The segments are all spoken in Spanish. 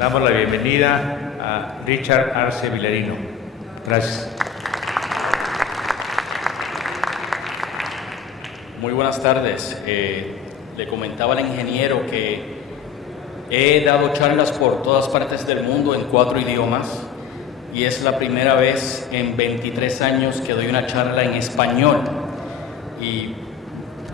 damos la bienvenida a Richard Arce Villarino. Gracias. Muy buenas tardes. Le comentaba al ingeniero que he dado charlas por todas partes del mundo en 4 idiomas y es la primera vez en 23 años que doy una charla en español. Y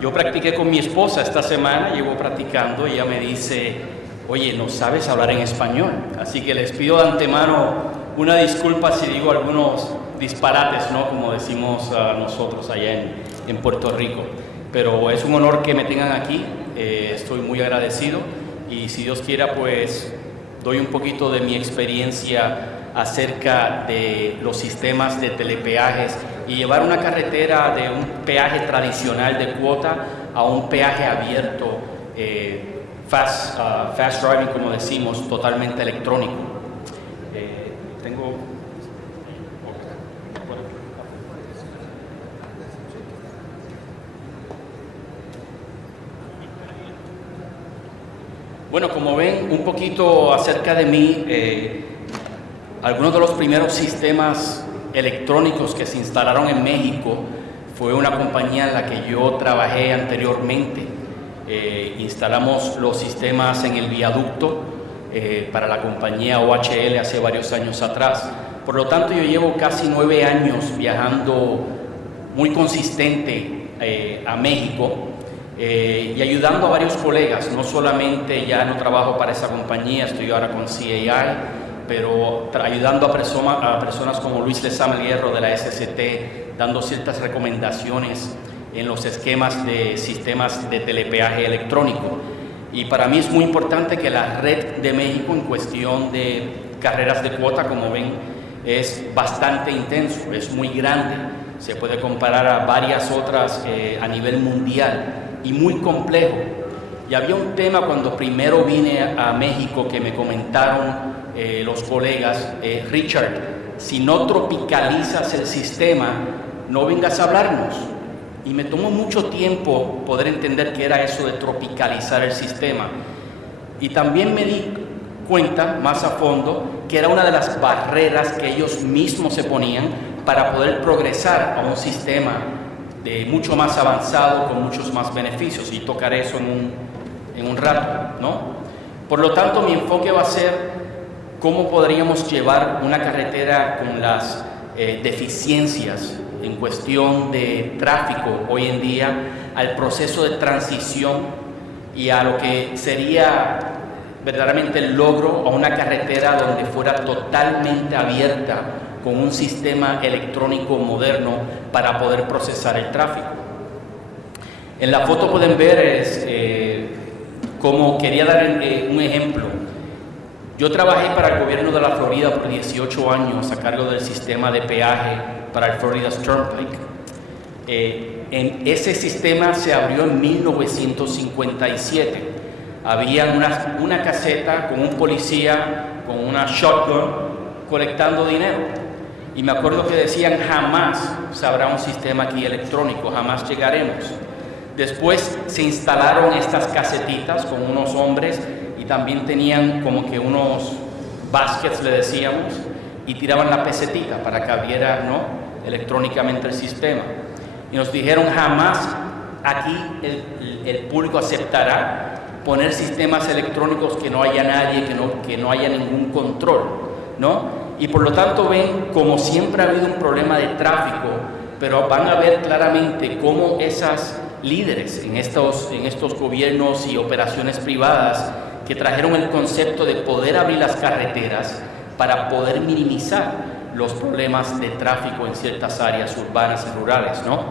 yo practiqué con mi esposa esta semana, llevo practicando y ella me dice: oye, no sabes hablar en español. Así que les pido de antemano una disculpa si digo algunos disparates, ¿no? Como decimos nosotros allá en Puerto Rico. Pero es un honor que me tengan aquí, estoy muy agradecido y si Dios quiera pues doy un poquito de mi experiencia acerca de los sistemas de telepeajes y llevar una carretera de un peaje tradicional de cuota a un peaje abierto, fast driving, como decimos, totalmente electrónico. Bueno, como ven, un poquito acerca de mí, algunos de los primeros sistemas electrónicos que se instalaron en México fue una compañía en la que yo trabajé anteriormente. Instalamos los sistemas en el viaducto para la compañía OHL hace varios años atrás. Por lo tanto, yo llevo casi 9 años viajando muy consistente a México y ayudando a varios colegas. No solamente ya no trabajo para esa compañía, estoy ahora con CAI, pero ayudando a personas como Luis Lezama Hierro de la SCT, dando ciertas recomendaciones en los esquemas de sistemas de telepeaje electrónico. Y para mí es muy importante que la red de México en cuestión de carreras de cuota, como ven, es bastante intenso, es muy grande. Se puede comparar a varias otras a nivel mundial y muy complejo. Y había un tema cuando primero vine a México que me comentaron los colegas: Richard, si no tropicalizas el sistema, no vengas a hablarnos. Y me tomó mucho tiempo poder entender qué era eso de tropicalizar el sistema. Y también me di cuenta más a fondo que era una de las barreras que ellos mismos se ponían para poder progresar a un sistema de mucho más avanzado, con muchos más beneficios, y tocaré eso en un rato, ¿no? Por lo tanto, mi enfoque va a ser cómo podríamos llevar una carretera con las deficiencias en cuestión de tráfico hoy en día al proceso de transición y a lo que sería verdaderamente el logro a una carretera donde fuera totalmente abierta con un sistema electrónico moderno para poder procesar el tráfico. En la foto pueden ver como quería dar un ejemplo. Yo trabajé para el gobierno de la Florida por 18 años a cargo del sistema de peaje para el Florida Turnpike. En ese sistema se abrió en 1957. Había una caseta con un policía con una shotgun colectando dinero. Y me acuerdo que decían: jamás se habrá un sistema aquí electrónico, jamás llegaremos. Después se instalaron estas casetitas con unos hombres y también tenían como que unos baskets, le decíamos, y tiraban la pesetita para que abriera, ¿no?, electrónicamente el sistema. Y nos dijeron: jamás aquí el público aceptará poner sistemas electrónicos que no haya nadie, que no haya ningún control, ¿no? Y por lo tanto ven como siempre ha habido un problema de tráfico, pero van a ver claramente cómo esas líderes en estos gobiernos y operaciones privadas que trajeron el concepto de poder abrir las carreteras para poder minimizar los problemas de tráfico en ciertas áreas urbanas y rurales, ¿no?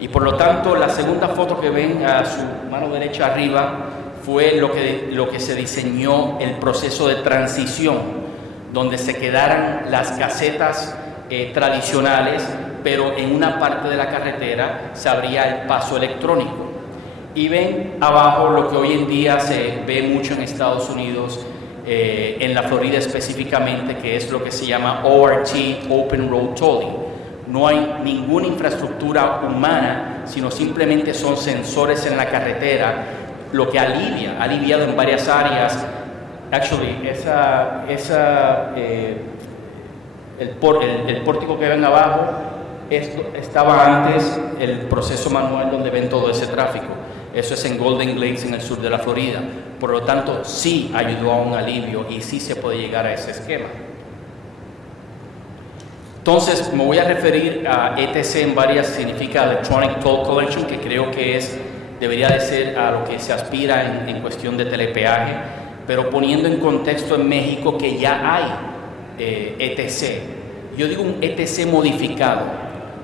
Y por lo tanto, la segunda foto que ven a su mano derecha arriba fue lo que se diseñó, el proceso de transición, donde se quedaran las casetas tradicionales, pero en una parte de la carretera se abría el paso electrónico. Y ven abajo lo que hoy en día se ve mucho en Estados Unidos, en la Florida específicamente, que es lo que se llama ORT, Open Road Tolling. No hay ninguna infraestructura humana, sino simplemente son sensores en la carretera, lo que ha aliviado en varias áreas Actually, el pórtico que ven abajo estaba antes el proceso manual donde ven todo ese tráfico. Eso es en Golden Glades, en el sur de la Florida. Por lo tanto, sí ayudó a un alivio y sí se puede llegar a ese esquema. Entonces, me voy a referir a ETC en varias, significa Electronic Toll Collection, que creo que debería de ser a lo que se aspira en cuestión de telepeaje, pero poniendo en contexto en México que ya hay ETC. Yo digo un ETC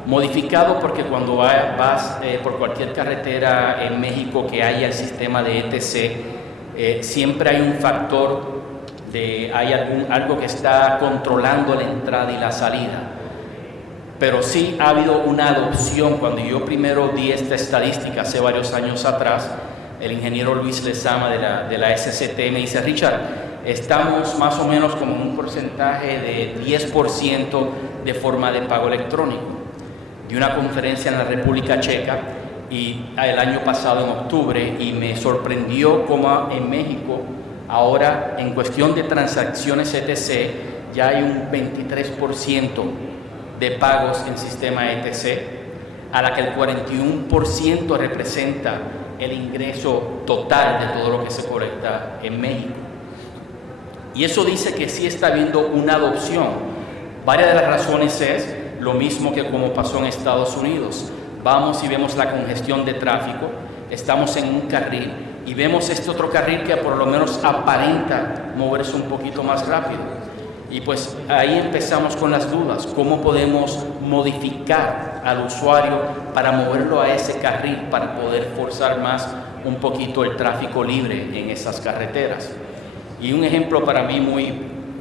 modificado porque cuando vas por cualquier carretera en México que haya el sistema de ETC, siempre hay un factor hay algo que está controlando la entrada y la salida. Pero sí ha habido una adopción. Cuando yo primero di esta estadística hace varios años atrás, el ingeniero Luis Lezama de la SCT me dice: Richard, estamos más o menos como en un porcentaje de 10% de forma de pago electrónico. Di una conferencia en la República Checa el año pasado en octubre y me sorprendió cómo en México ahora en cuestión de transacciones ETC ya hay un 23% de pagos en sistema ETC, a la que el 41% representa el ingreso total de todo lo que se colecta en México. Y eso dice que sí está habiendo una adopción. Varias de las razones es lo mismo que como pasó en Estados Unidos. Vamos y vemos la congestión de tráfico, estamos en un carril y vemos este otro carril que por lo menos aparenta moverse un poquito más rápido. Y pues ahí empezamos con las dudas: ¿cómo podemos modificar al usuario para moverlo a ese carril para poder forzar más un poquito el tráfico libre en esas carreteras? Y un ejemplo para mí muy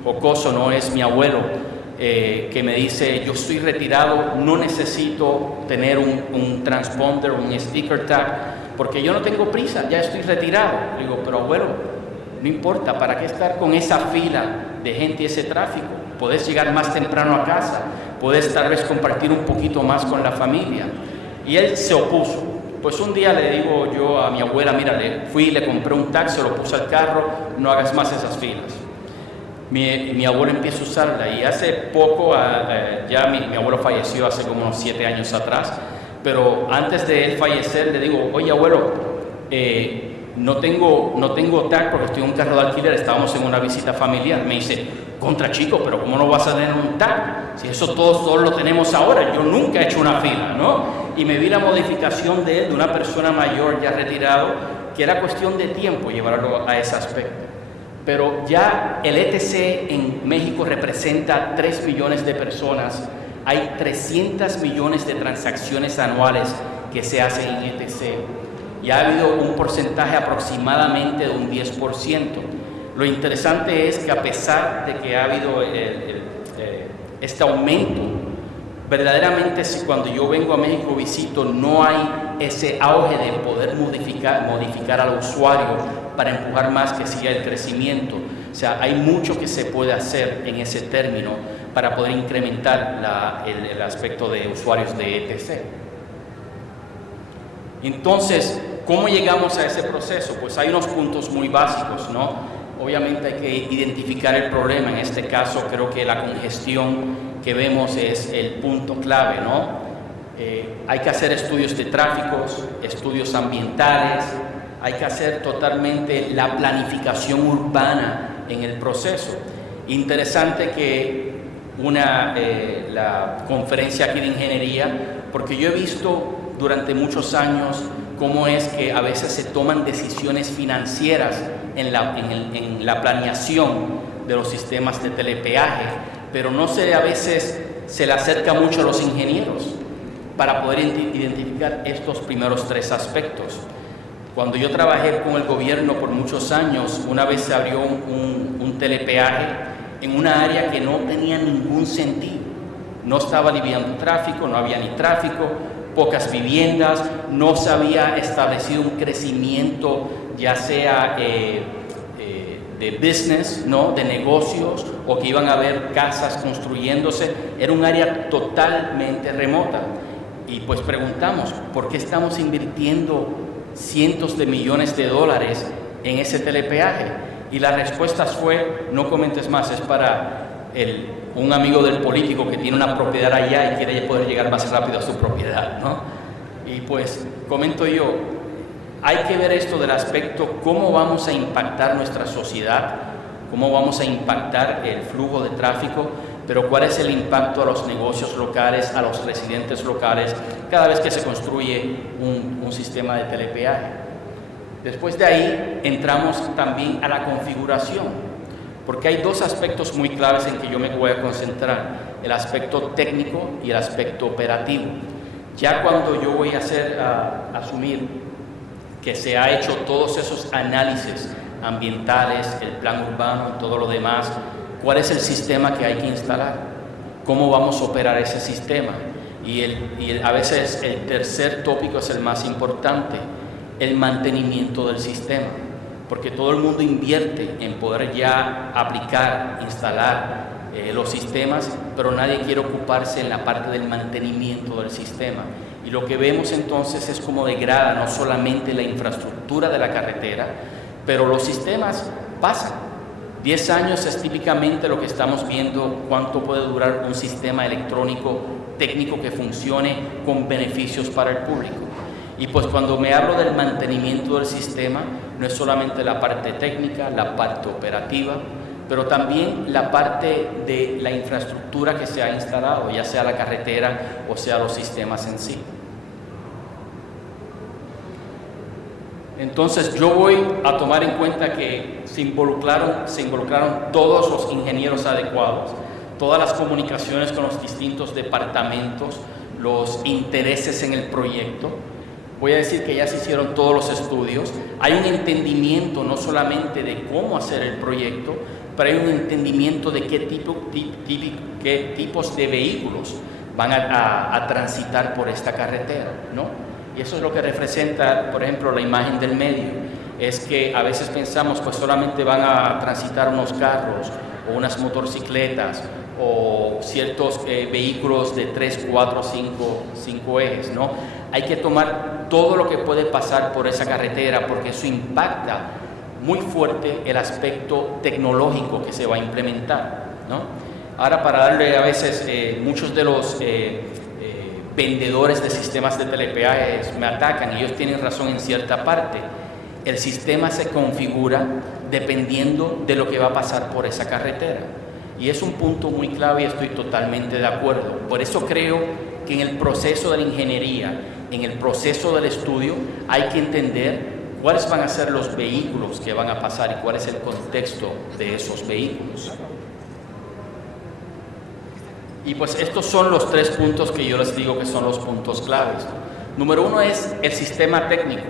jocoso, ¿no?, es mi abuelo, que me dice: yo estoy retirado, no necesito tener un transponder, un sticker tag, porque yo no tengo prisa, ya estoy retirado. Le digo: pero abuelo, no importa, ¿para qué estar con esa fila de gente y ese tráfico? Puedes llegar más temprano a casa, puedes tal vez compartir un poquito más con la familia. Y él se opuso. Pues un día le digo yo a mi abuela: mira, le compré un taxi, lo puse al carro, no hagas más esas filas. Mi abuelo empieza a usarla y hace poco, ya mi abuelo falleció hace como unos 7 años atrás, pero antes de él fallecer le digo: oye abuelo, no tengo tag porque estoy en un carro de alquiler, estábamos en una visita familiar. Me dice: contra chico, pero ¿cómo no vas a tener un tag? Si eso todos lo tenemos ahora, yo nunca he hecho una fila, ¿no? Y me vi la modificación de él, de una persona mayor ya retirado, que era cuestión de tiempo llevarlo a ese aspecto. Pero ya el ETC en México representa 3 millones de personas, hay 300 millones de transacciones anuales que se hacen en ETC. Y ha habido un porcentaje aproximadamente de un 10%. Lo interesante es que a pesar de que ha habido este aumento, verdaderamente si cuando yo vengo a México visito no hay ese auge de poder modificar al usuario para empujar más que siga el crecimiento. O sea, hay mucho que se puede hacer en ese término para poder incrementar el aspecto de usuarios de ETC. Entonces, ¿cómo llegamos a ese proceso? Pues hay unos puntos muy básicos, ¿no? Obviamente hay que identificar el problema. En este caso creo que la congestión que vemos es el punto clave, ¿no? Hay que hacer estudios de tráficos, estudios ambientales, hay que hacer totalmente la planificación urbana en el proceso. Interesante que la conferencia aquí de ingeniería, porque yo he visto durante muchos años cómo es que a veces se toman decisiones financieras en la planeación de los sistemas de telepeaje, pero a veces se le acerca mucho a los ingenieros para poder identificar estos primeros 3 aspectos. Cuando yo trabajé con el gobierno por muchos años, una vez se abrió un telepeaje en una área que no tenía ningún sentido. No estaba aliviando tráfico, no había ni tráfico, pocas viviendas, no se había establecido un crecimiento, ya sea de business, ¿no?, de negocios, o que iban a haber casas construyéndose. Era un área totalmente remota. Y pues preguntamos, ¿por qué estamos invirtiendo cientos de millones de dólares en ese telepeaje? Y la respuesta fue, no comentes más, es para un amigo del político que tiene una propiedad allá y quiere poder llegar más rápido a su propiedad, ¿no? Y pues comento yo, hay que ver esto del aspecto cómo vamos a impactar nuestra sociedad, cómo vamos a impactar el flujo de tráfico, pero cuál es el impacto a los negocios locales, a los residentes locales, cada vez que se construye un sistema de telepeaje. Después de ahí entramos también a la configuración, porque hay dos aspectos muy claves en que yo me voy a concentrar, el aspecto técnico y el aspecto operativo. Ya cuando yo voy a asumir que se ha hecho todos esos análisis ambientales, el plan urbano y todo lo demás, ¿cuál es el sistema que hay que instalar? ¿Cómo vamos a operar ese sistema? Y a veces el tercer tópico es el más importante, el mantenimiento del sistema, porque todo el mundo invierte en poder ya aplicar, instalar los sistemas, pero nadie quiere ocuparse en la parte del mantenimiento del sistema. Y lo que vemos entonces es cómo degrada no solamente la infraestructura de la carretera, pero los sistemas pasan. 10 años es típicamente lo que estamos viendo, cuánto puede durar un sistema electrónico técnico que funcione con beneficios para el público. Y pues cuando me hablo del mantenimiento del sistema, no es solamente la parte técnica, la parte operativa, pero también la parte de la infraestructura que se ha instalado, ya sea la carretera o sea los sistemas en sí. Entonces yo voy a tomar en cuenta que se involucraron todos los ingenieros adecuados, todas las comunicaciones con los distintos departamentos, los intereses en el proyecto. Voy a decir que ya se hicieron todos los estudios, hay un entendimiento no solamente de cómo hacer el proyecto, pero hay un entendimiento de qué tipos de vehículos van a transitar por esta carretera, ¿no? Y eso es lo que representa, por ejemplo, la imagen del medio. Es que a veces pensamos pues solamente van a transitar unos carros o unas motocicletas o ciertos vehículos de 3, 4, 5 ejes, ¿no? Hay que tomar todo lo que puede pasar por esa carretera porque eso impacta muy fuerte el aspecto tecnológico que se va a implementar, ¿no? Ahora, para darle a veces muchos de los vendedores de sistemas de telepeajes me atacan y ellos tienen razón en cierta parte. El sistema se configura dependiendo de lo que va a pasar por esa carretera. Y es un punto muy clave y estoy totalmente de acuerdo. Por eso creo que en el proceso de la ingeniería, en el proceso del estudio, hay que entender cuáles van a ser los vehículos que van a pasar y cuál es el contexto de esos vehículos. Y pues estos son los 3 puntos que yo les digo que son los puntos claves. Número 1 es el sistema técnico.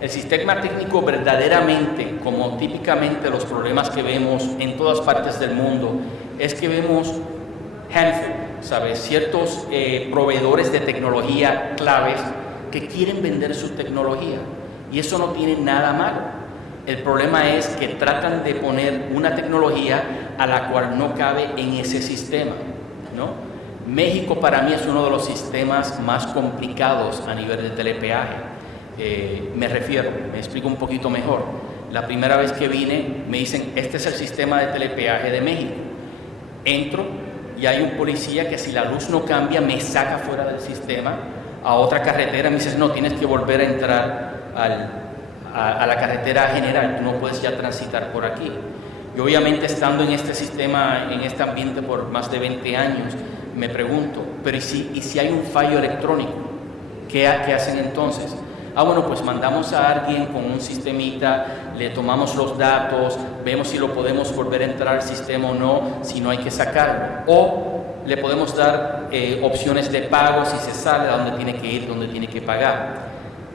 El sistema técnico verdaderamente, como típicamente los problemas que vemos en todas partes del mundo, es que vemos handful, ¿sabes? Ciertos proveedores de tecnología claves que quieren vender su tecnología. Y eso no tiene nada malo. El problema es que tratan de poner una tecnología a la cual no cabe en ese sistema, ¿no? México para mí es uno de los sistemas más complicados a nivel de telepeaje. Me explico un poquito mejor. La primera vez que vine me dicen, este es el sistema de telepeaje de México. Entro y hay un policía que si la luz no cambia me saca fuera del sistema a otra carretera, me dice, no, tienes que volver a entrar a la carretera general, tú no puedes ya transitar por aquí. Y obviamente estando en este sistema, en este ambiente por más de 20 años, me pregunto, pero ¿y si hay un fallo electrónico? ¿Qué hacen entonces? Bueno, pues mandamos a alguien con un sistemita, le tomamos los datos, vemos si lo podemos volver a entrar al sistema o no, si no hay que sacarlo. O le podemos dar opciones de pago si se sale, a dónde tiene que ir, dónde tiene que pagar.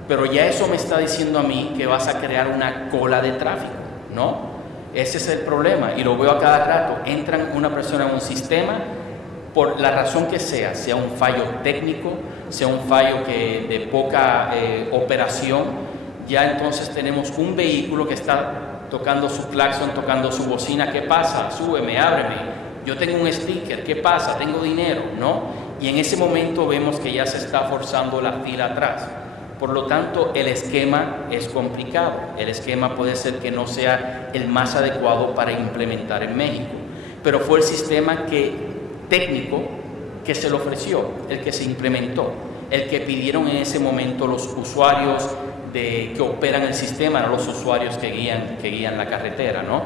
Pero ya eso me está diciendo a mí que vas a crear una cola de tráfico, ¿no? Ese es el problema y lo veo a cada rato. Entran una persona en un sistema, por la razón que sea un fallo técnico, sea un fallo de poca operación, ya entonces tenemos un vehículo que está tocando su claxon, tocando su bocina. ¿Qué pasa? Súbeme, ábreme. Yo tengo un sticker. ¿Qué pasa? Tengo dinero, ¿no? Y en ese momento vemos que ya se está forzando la fila atrás. Por lo tanto, el esquema es complicado. El esquema puede ser que no sea el más adecuado para implementar en México, pero fue el sistema técnico que se le ofreció, el que se implementó, el que pidieron en ese momento los usuarios que operan el sistema, no los usuarios que guían la carretera, ¿no?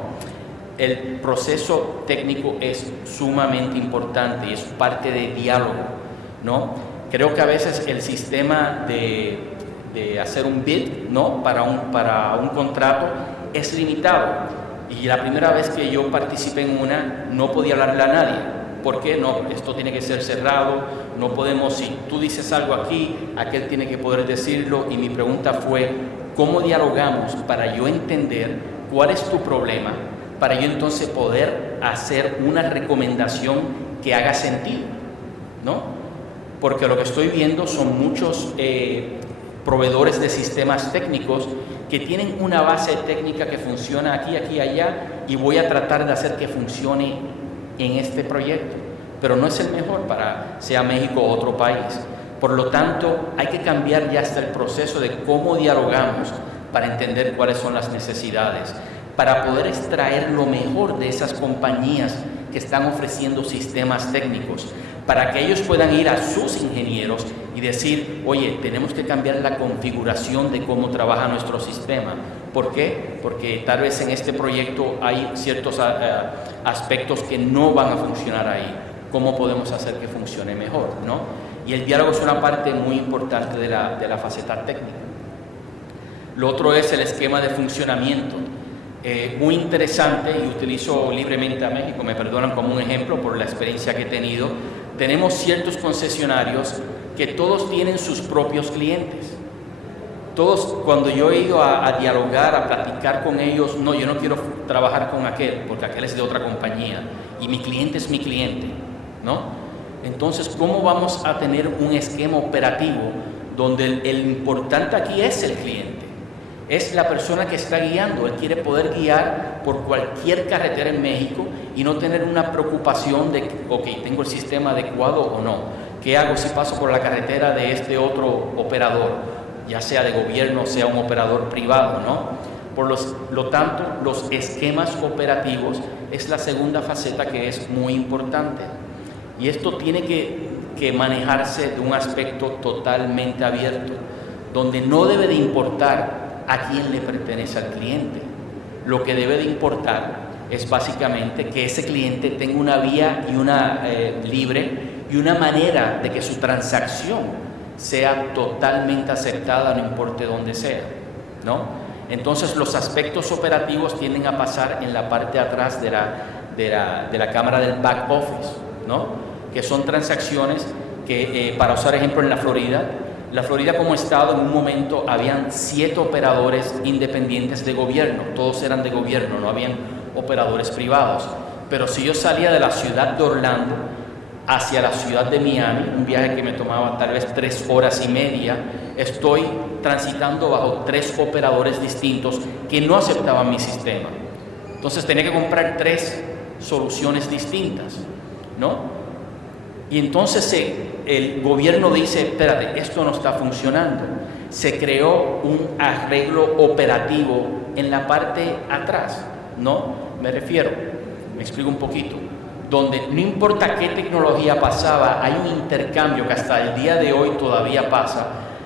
El proceso técnico es sumamente importante y es parte de diálogo, ¿no? Creo que a veces el sistema de hacer un bid, ¿no?, para un contrato es limitado. Y la primera vez que yo participé en una, no podía hablarle a nadie. ¿Por qué? No, esto tiene que ser cerrado, no podemos, si tú dices algo aquí, aquel tiene que poder decirlo. Y mi pregunta fue, ¿cómo dialogamos para yo entender cuál es tu problema, para yo entonces poder hacer una recomendación que haga sentido, ¿no? Porque lo que estoy viendo son muchos proveedores de sistemas técnicos que tienen una base técnica que funciona aquí, allá, y voy a tratar de hacer que funcione en este proyecto, pero no es el mejor para sea México o otro país. Por lo tanto, hay que cambiar ya hasta el proceso de cómo dialogamos para entender cuáles son las necesidades, para poder extraer lo mejor de esas compañías que están ofreciendo sistemas técnicos, para que ellos puedan ir a sus ingenieros y decir, oye, tenemos que cambiar la configuración de cómo trabaja nuestro sistema. ¿Por qué? Porque tal vez en este proyecto hay ciertos aspectos que no van a funcionar ahí. ¿Cómo podemos hacer que funcione mejor, ¿no? Y el diálogo es una parte muy importante de la faceta técnica. Lo otro es el esquema de funcionamiento. Muy interesante, y utilizo libremente a México, me perdonan como un ejemplo por la experiencia que he tenido. Tenemos ciertos concesionarios que todos tienen sus propios clientes. Todos, cuando yo he ido a dialogar, a platicar con ellos, no, yo no quiero trabajar con aquel, porque aquel es de otra compañía, y mi cliente es mi cliente, ¿no? Entonces, ¿cómo vamos a tener un esquema operativo donde el importante aquí es el cliente? Es la persona que está guiando. Él quiere poder guiar por cualquier carretera en México y no tener una preocupación de, ok, ¿tengo el sistema adecuado o no? ¿Qué hago si paso por la carretera de este otro operador, ya sea de gobierno o sea un operador privado, ¿no? Por lo tanto, los esquemas operativos es la segunda faceta que es muy importante. Y esto tiene que manejarse de un aspecto totalmente abierto, donde no debe de importar a quién le pertenece al cliente. Lo que debe de importar es básicamente que ese cliente tenga una vía y una libre y una manera de que su transacción sea totalmente aceptada, no importe dónde sea, ¿no? Entonces los aspectos operativos tienden a pasar en la parte de atrás de la cámara del back office, ¿no? Que son transacciones que, para usar ejemplo en la Florida como estado, en un momento habían 7 operadores independientes de gobierno, todos eran de gobierno, no habían operadores privados. Pero si yo salía de la ciudad de Orlando hacia la ciudad de Miami, un viaje que me tomaba tal vez 3 horas y media, estoy transitando bajo 3 operadores distintos que no aceptaban mi sistema. Entonces tenía que comprar 3 soluciones distintas, ¿no? Y entonces el gobierno dice, espérate, esto no está funcionando. Se creó un arreglo operativo en la parte atrás, ¿no? Me explico un poquito. Donde no importa qué tecnología pasaba, hay un intercambio que hasta el día de hoy todavía pasa.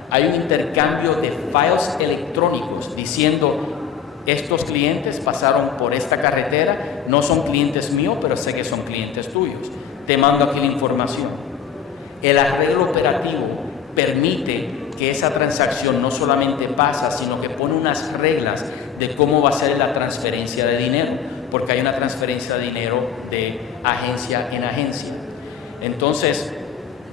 Hay un intercambio de files electrónicos diciendo, estos clientes pasaron por esta carretera, no son clientes míos, pero sé que son clientes tuyos. Te mando aquí la información. El arreglo operativo permite que esa transacción no solamente pasa, sino que pone unas reglas de cómo va a ser la transferencia de dinero, porque hay una transferencia de dinero de agencia en agencia. Entonces,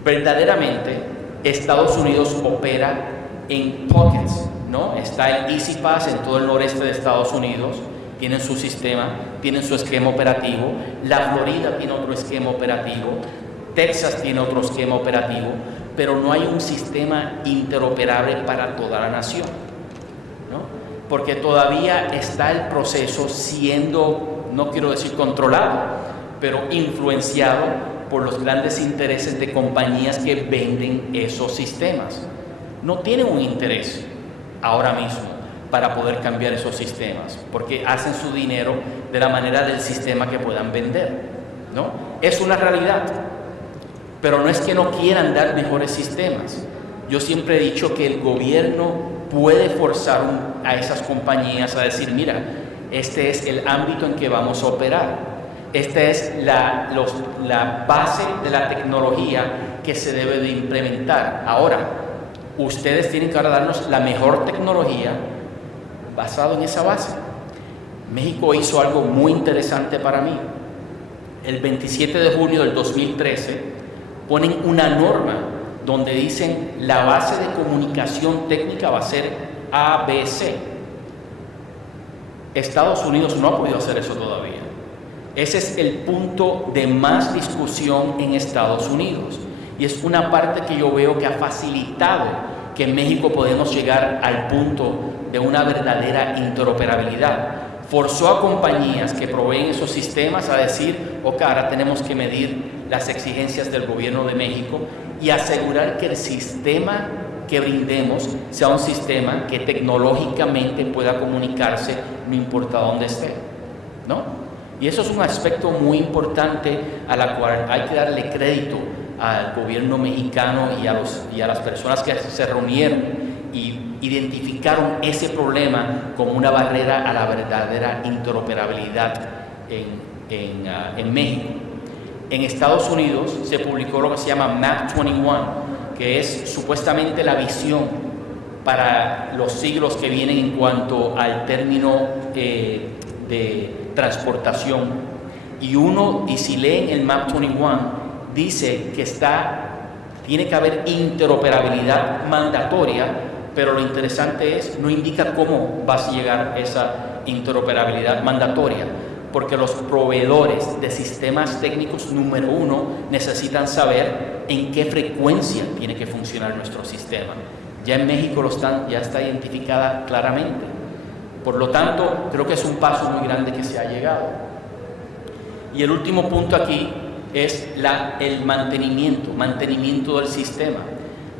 verdaderamente, Estados Unidos opera en pockets, ¿no? Está el Easy Pass en todo el noreste de Estados Unidos, tienen su sistema, tienen su esquema operativo. La Florida tiene otro esquema operativo, Texas tiene otro esquema operativo, pero no hay un sistema interoperable para toda la nación, ¿no? Porque todavía está el proceso siendo, no quiero decir controlado, pero influenciado por los grandes intereses de compañías que venden esos sistemas. no tienen un interés ahora mismo para poder cambiar esos sistemas, porque hacen su dinero de la manera del sistema que puedan vender, ¿no? Es una realidad, pero no es que no quieran dar mejores sistemas. Yo siempre he dicho que el gobierno puede forzar a esas compañías a decir, mira, este es el ámbito en que vamos a operar, esta es la base de la tecnología que se debe de implementar. Ahora, ustedes tienen que ahora darnos la mejor tecnología basado en esa base. México hizo algo muy interesante para mí. El 27 de junio del 2013 ponen una norma donde dicen la base de comunicación técnica va a ser ABC. Estados Unidos no ha podido hacer eso todavía. Ese es el punto de más discusión en Estados Unidos. Y es una parte que yo veo que ha facilitado que en México podemos llegar al punto de una verdadera interoperabilidad. Forzó a compañías que proveen esos sistemas a decir, ok, ahora tenemos que medir las exigencias del gobierno de México y asegurar que el sistema que brindemos sea un sistema que tecnológicamente pueda comunicarse no importa dónde esté, ¿no? Y eso es un aspecto muy importante a la cual hay que darle crédito al gobierno mexicano y a las personas que se reunieron y identificaron ese problema como una barrera a la verdadera interoperabilidad en México. En Estados Unidos se publicó lo que se llama Map 21, que es supuestamente la visión para los siglos que vienen en cuanto al término de transportación. Y si leen el Map 21, dice que tiene que haber interoperabilidad mandatoria, pero lo interesante es, no indica cómo va a llegar esa interoperabilidad mandatoria, porque los proveedores de sistemas técnicos número uno necesitan saber en qué frecuencia tiene que funcionar nuestro sistema. Ya en México ya está identificada claramente. Por lo tanto, creo que es un paso muy grande que se ha llegado. Y el último punto aquí es el mantenimiento del sistema.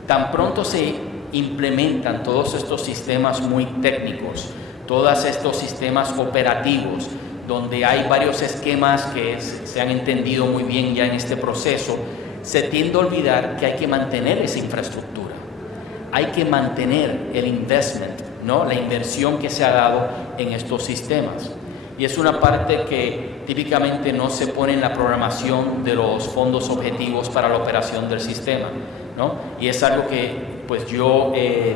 Tan pronto se implementan todos estos sistemas muy técnicos, todos estos sistemas operativos, donde hay varios esquemas que se han entendido muy bien ya en este proceso, se tiende a olvidar que hay que mantener esa infraestructura, hay que mantener el investment, ¿no? La inversión que se ha dado en estos sistemas. Y es una parte que típicamente no se pone en la programación de los fondos objetivos para la operación del sistema, ¿no? Y es algo que pues yo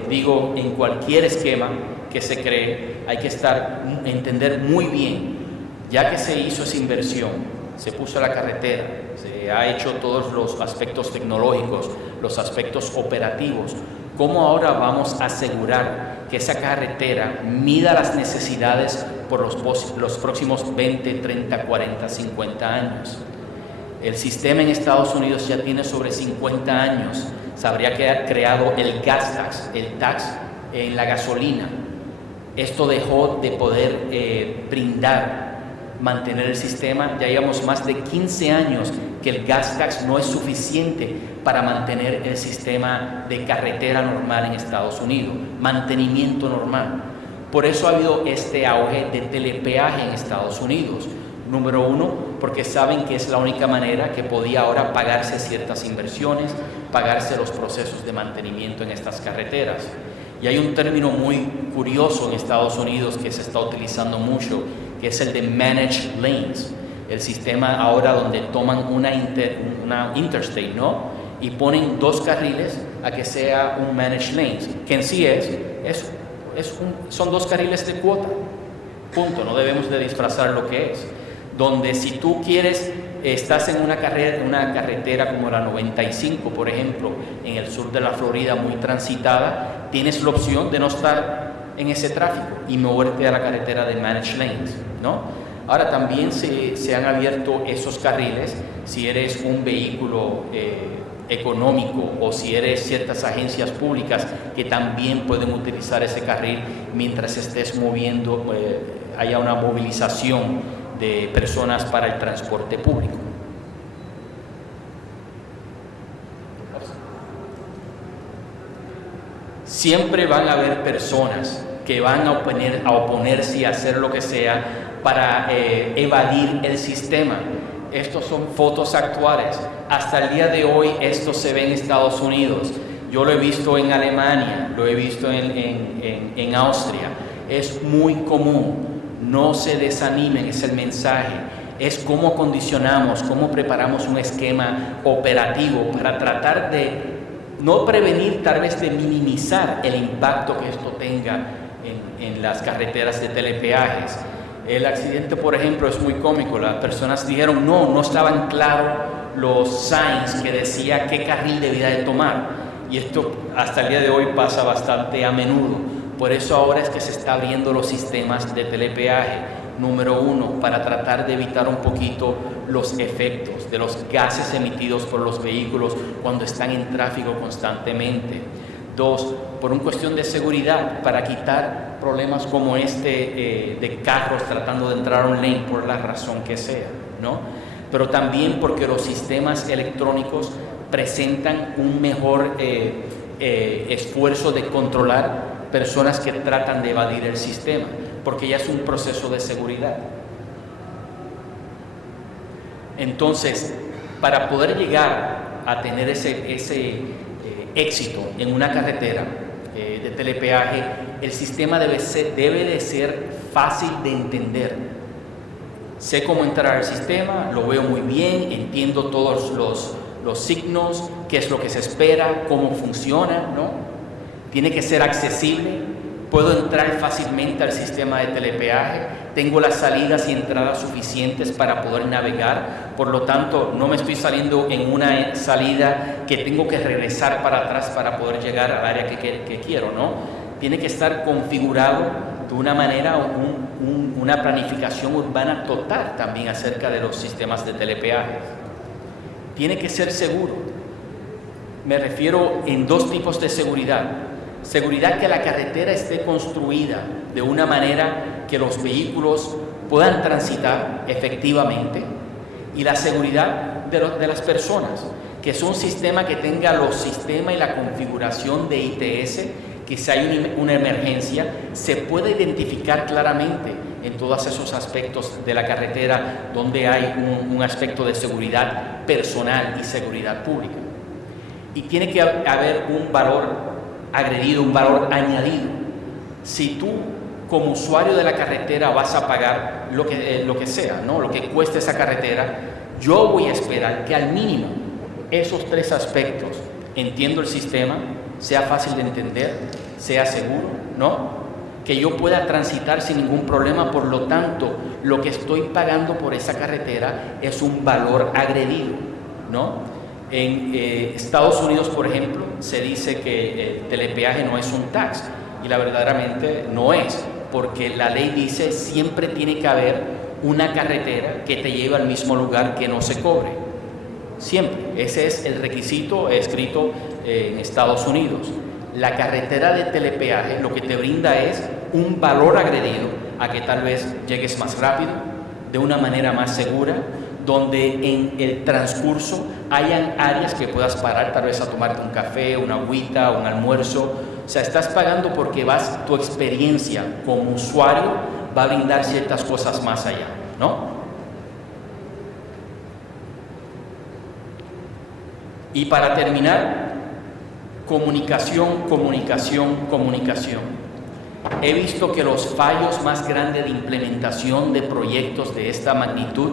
digo, en cualquier esquema que se cree hay que entender muy bien, ya que se hizo esa inversión, se puso la carretera, se ha hecho todos los aspectos tecnológicos, los aspectos operativos, ¿cómo ahora vamos a asegurar que esa carretera mida las necesidades por los próximos 20, 30, 40, 50 años? El sistema en Estados Unidos ya tiene sobre 50 años. Se habría creado el gas tax, el tax en la gasolina. Esto dejó de poder mantener el sistema. Ya llevamos más de 15 años que el gas tax no es suficiente para mantener el sistema de carretera normal en Estados Unidos, mantenimiento normal. Por eso ha habido este auge de telepeaje en Estados Unidos. Número uno, porque saben que es la única manera que podía ahora pagarse ciertas inversiones, pagarse los procesos de mantenimiento en estas carreteras. Y hay un término muy curioso en Estados Unidos que se está utilizando mucho, que es el de managed lanes. El sistema ahora donde toman una interstate, ¿no? Y ponen 2 carriles a que sea un managed lanes, que en sí son 2 carriles de cuota. Punto, no debemos de disfrazar lo que es. Donde si tú estás en una carretera como la 95, por ejemplo, en el sur de la Florida, muy transitada, tienes la opción de no estar en ese tráfico y moverte a la carretera de managed lanes, ¿no? Ahora también se han abierto esos carriles si eres un vehículo económico o si eres ciertas agencias públicas que también pueden utilizar ese carril mientras estés moviendo, haya una movilización de personas para el transporte público. Siempre van a haber personas que van a oponerse y hacer lo que sea para evadir el sistema. Estos son fotos actuales. Hasta el día de hoy esto se ve en Estados Unidos. Yo lo he visto en Alemania, lo he visto en Austria. Es muy común. No se desanimen, es el mensaje. Es cómo condicionamos, cómo preparamos un esquema operativo para tratar de no prevenir, tal vez de minimizar el impacto que esto tenga en las carreteras de telepeajes. El accidente, por ejemplo, es muy cómico. Las personas dijeron no estaban claros los signs que decía qué carril debía de tomar. Y esto hasta el día de hoy pasa bastante a menudo. Por eso ahora es que se está abriendo los sistemas de telepeaje. Número 1, para tratar de evitar un poquito los efectos de los gases emitidos por los vehículos cuando están en tráfico constantemente. 2, por una cuestión de seguridad, para quitar problemas como de carros tratando de entrar a un lane por la razón que sea, ¿no? Pero también porque los sistemas electrónicos presentan un mejor esfuerzo de controlar personas que tratan de evadir el sistema, porque ya es un proceso de seguridad. Entonces, para poder llegar a tener ese éxito en una carretera de telepeaje, el sistema debe de ser fácil de entender. Sé cómo entrar al sistema, lo veo muy bien, entiendo todos los signos, qué es lo que se espera, cómo funciona, ¿no? Tiene que ser accesible, puedo entrar fácilmente al sistema de telepeaje, tengo las salidas y entradas suficientes para poder navegar, por lo tanto no me estoy saliendo en una salida que tengo que regresar para atrás para poder llegar al área que quiero, ¿no? Tiene que estar configurado de una manera, una planificación urbana total también acerca de los sistemas de telepeaje. Tiene que ser seguro. Me refiero en 2 tipos de seguridad. Seguridad, que la carretera esté construida de una manera que los vehículos puedan transitar efectivamente, y la seguridad de las personas, que es un sistema que tenga los sistemas y la configuración de ITS, que si hay una emergencia se puede identificar claramente en todos esos aspectos de la carretera donde hay un aspecto de seguridad personal y seguridad pública. Y tiene que haber un valor agredido, un valor añadido. Si tú como usuario de la carretera vas a pagar lo que sea, ¿no? Lo que cueste esa carretera, yo voy a esperar que al mínimo esos 3 aspectos, entiendo el sistema, sea fácil de entender, sea seguro, ¿no? Que yo pueda transitar sin ningún problema. Por lo tanto, lo que estoy pagando por esa carretera es un valor agredido, ¿no? En Estados Unidos, por ejemplo, se dice que el telepeaje no es un tax, y la verdaderamente no es, porque la ley dice siempre tiene que haber una carretera que te lleve al mismo lugar que no se cobre. Siempre. Ese es el requisito escrito en Estados Unidos. La carretera de telepeaje lo que te brinda es un valor agredido a que tal vez llegues más rápido, de una manera más segura, donde en el transcurso hayan áreas que puedas parar, tal vez a tomarte un café, una agüita, un almuerzo. O sea, estás pagando porque tu experiencia como usuario va a brindar ciertas cosas más allá, ¿no? Y para terminar, comunicación. He visto que los fallos más grandes de implementación de proyectos de esta magnitud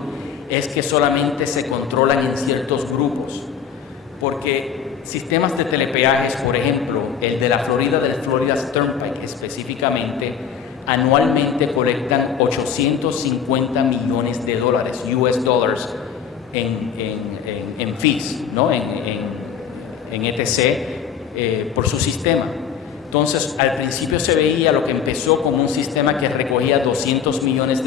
es que solamente se controlan en ciertos grupos, porque sistemas de telepeajes, por ejemplo, el de la Florida, del Florida Turnpike específicamente, anualmente colectan $850 millones US dollars en fees, ¿no? en ETC por su sistema. Entonces, al principio se veía lo que empezó como un sistema que recogía $200 millones,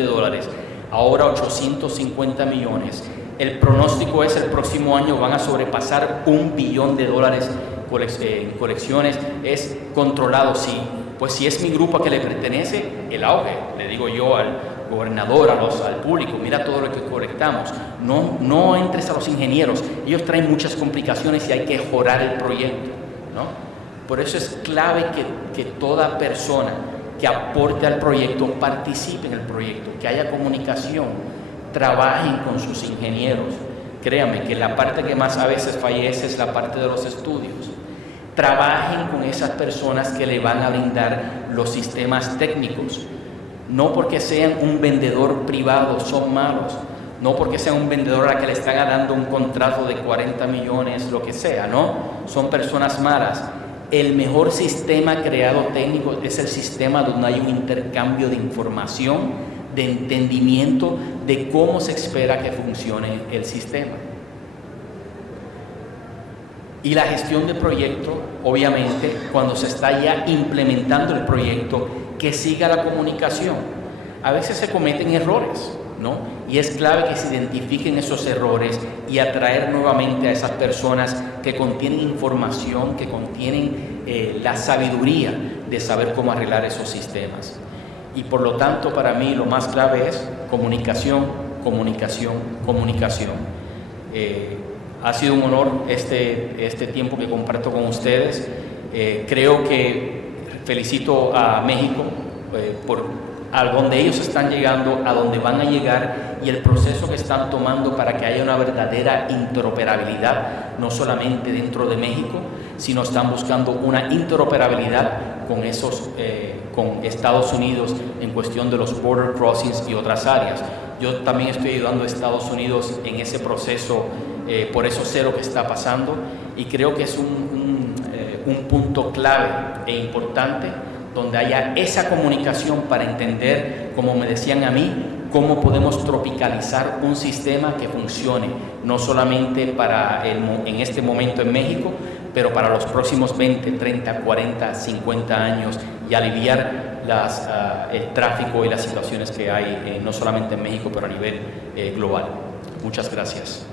ahora 850 millones. El pronóstico es el próximo año van a sobrepasar $1 billón en colecciones. Es controlado. Si es mi grupo a que le pertenece, el auge, le digo yo al gobernador, al público, mira todo lo que colectamos. No entres a los ingenieros, ellos traen muchas complicaciones y hay que jorar el proyecto, ¿no? Por eso es clave que toda persona que aporte al proyecto participe en el proyecto, que haya comunicación, trabajen con sus ingenieros. Créanme que la parte que más a veces fallece es la parte de los estudios. Trabajen con esas personas que le van a brindar los sistemas técnicos. No porque sean un vendedor privado son malos, no porque sean un vendedor a la que le están dando un contrato de 40 millones, lo que sea, no, son personas malas. El mejor sistema creado técnico es el sistema donde hay un intercambio de información, de entendimiento de cómo se espera que funcione el sistema. Y la gestión de proyecto, obviamente, cuando se está ya implementando el proyecto, que siga la comunicación. A veces se cometen errores, ¿no? Y es clave que se identifiquen esos errores y atraer nuevamente a esas personas que contienen información, que contienen la sabiduría de saber cómo arreglar esos sistemas. Y por lo tanto, para mí lo más clave es comunicación, comunicación, comunicación. Ha sido un honor este tiempo que comparto con ustedes. Creo que felicito a México por a donde ellos están llegando, a donde van a llegar y el proceso que están tomando para que haya una verdadera interoperabilidad, no solamente dentro de México, sino están buscando una interoperabilidad con con Estados Unidos en cuestión de los border crossings y otras áreas. Yo también estoy ayudando a Estados Unidos en ese proceso, por eso sé lo que está pasando y creo que es un punto clave e importante donde haya esa comunicación para entender, como me decían a mí, cómo podemos tropicalizar un sistema que funcione, no solamente en este momento en México, pero para los próximos 20, 30, 40, 50 años y aliviar el tráfico y las situaciones que hay, no solamente en México, pero a nivel global. Muchas gracias.